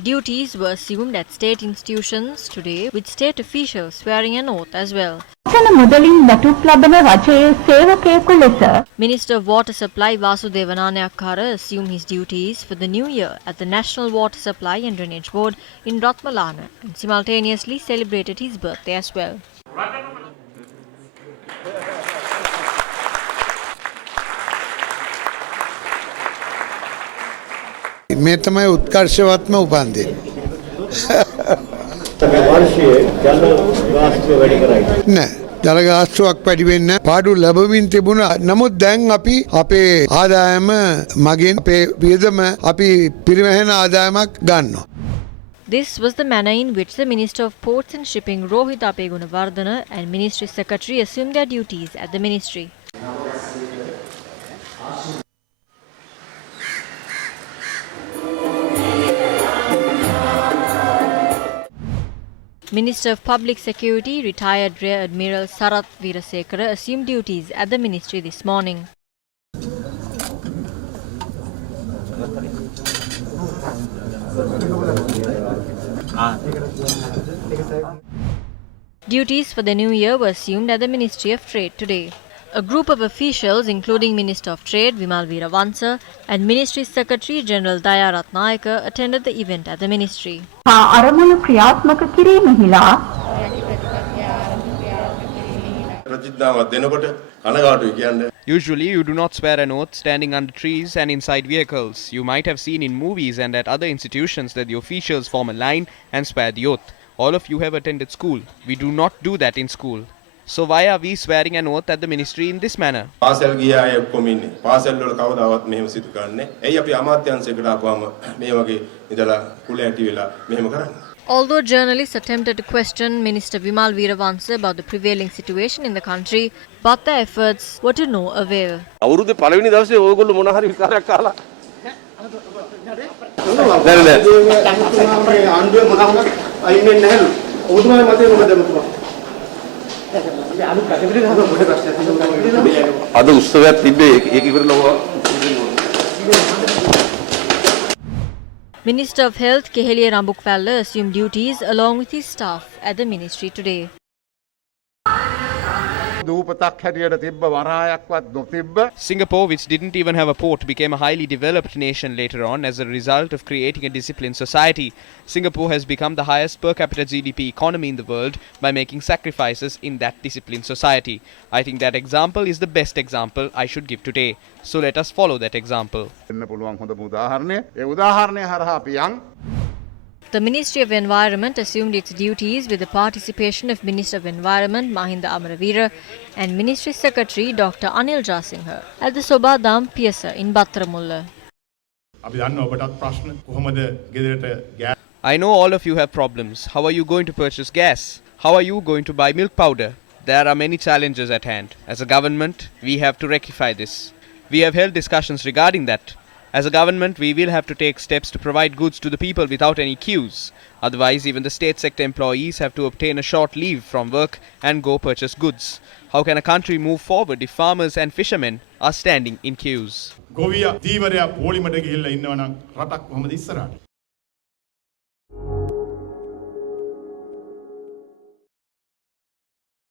Duties were assumed at state institutions today, with state officials swearing an oath as well. Minister of Water Supply Vasudeva Nanayakkara assumed his duties for the new year at the National Water Supply and Drainage Board in Ratmalana and simultaneously celebrated his birthday as well. මේ තමයි උත්කර්ෂවත්ම උපන්දින. නෑ ජල ගාස්තුවක් වැඩි වෙන්නේ පාඩු ලැබමින් තිබුණා. නමුත් දැන් අපි අපේ ආදායම මගින් අපේ වියදම අපි පිරිමැහෙන ආදායමක් ගන්නවා. This was the manner in which the Minister of Ports and Shipping Rohit Apegunawardana and Ministry Secretary assumed their duties at the ministry. Minister of Public Security, retired Rear Admiral Sarath Weerasekara assumed duties at the ministry this morning. Duties for the new year were assumed at the Ministry of Trade today. A group of officials, including Minister of Trade Vimal Weerawansa and Ministry Secretary General Daya Ratnayaka, attended the event at the ministry. Usually, you do not swear an oath standing under trees and inside vehicles. You might have seen in movies and at other institutions that the officials form a line and swear the oath. All of you have attended school. We do not do that in school. So why are we swearing an oath at the ministry in this manner? පාසල් ගිය අය ඔක්කොම ඉන්නේ. පාසල් වල කවදාවත් මෙහෙම සිදු කරන්නේ. එයි අපි අමාත්‍යාංශයකට ආපුවම මේ වගේ ඉඳලා කුල ඇටි වෙලා මෙහෙම කරන්නේ. Although journalists attempted to question Minister Vimal Weerawansa about the prevailing situation in the country, but their efforts were to no avail. අවුරුද්දේ පළවෙනි දවසේ ඔයගොල්ලෝ මොන හරි විකාරයක් කාලා නෑ ආණ්ඩුවේ මොනවා අයින්නේ නැහැලු. ඔබතුමාගේ මතය මොකද ඔබතුමා? අද උත්සවයක් තිබ්බේ ඒක ඉවරලා Minister of Health Keheliya Rambukvella assumed duties along with his staff at the ministry today. Singapore, which didn't even have a port, became a highly developed nation later on as a result of creating a disciplined society. Singapore has become the highest per capita GDP economy in the world by making sacrifices in that disciplined society. I think that example is the best example I should give today. So let us follow that example. The Ministry of Environment assumed its duties with the participation of Minister of Environment Mahinda Amaraveera and Ministry Secretary Dr. Anil Jasinghe at the Sobadam Piasa in Battaramulla. I know all of you have problems. How are you going to purchase gas? How are you going to buy milk powder? There are many challenges at hand. As a government, we have to rectify this. We have held discussions regarding that. As a government, we will have to take steps to provide goods to the people without any queues. Otherwise, even the state sector employees have to obtain a short leave from work and go purchase goods. How can a country move forward if farmers and fishermen are standing in queues?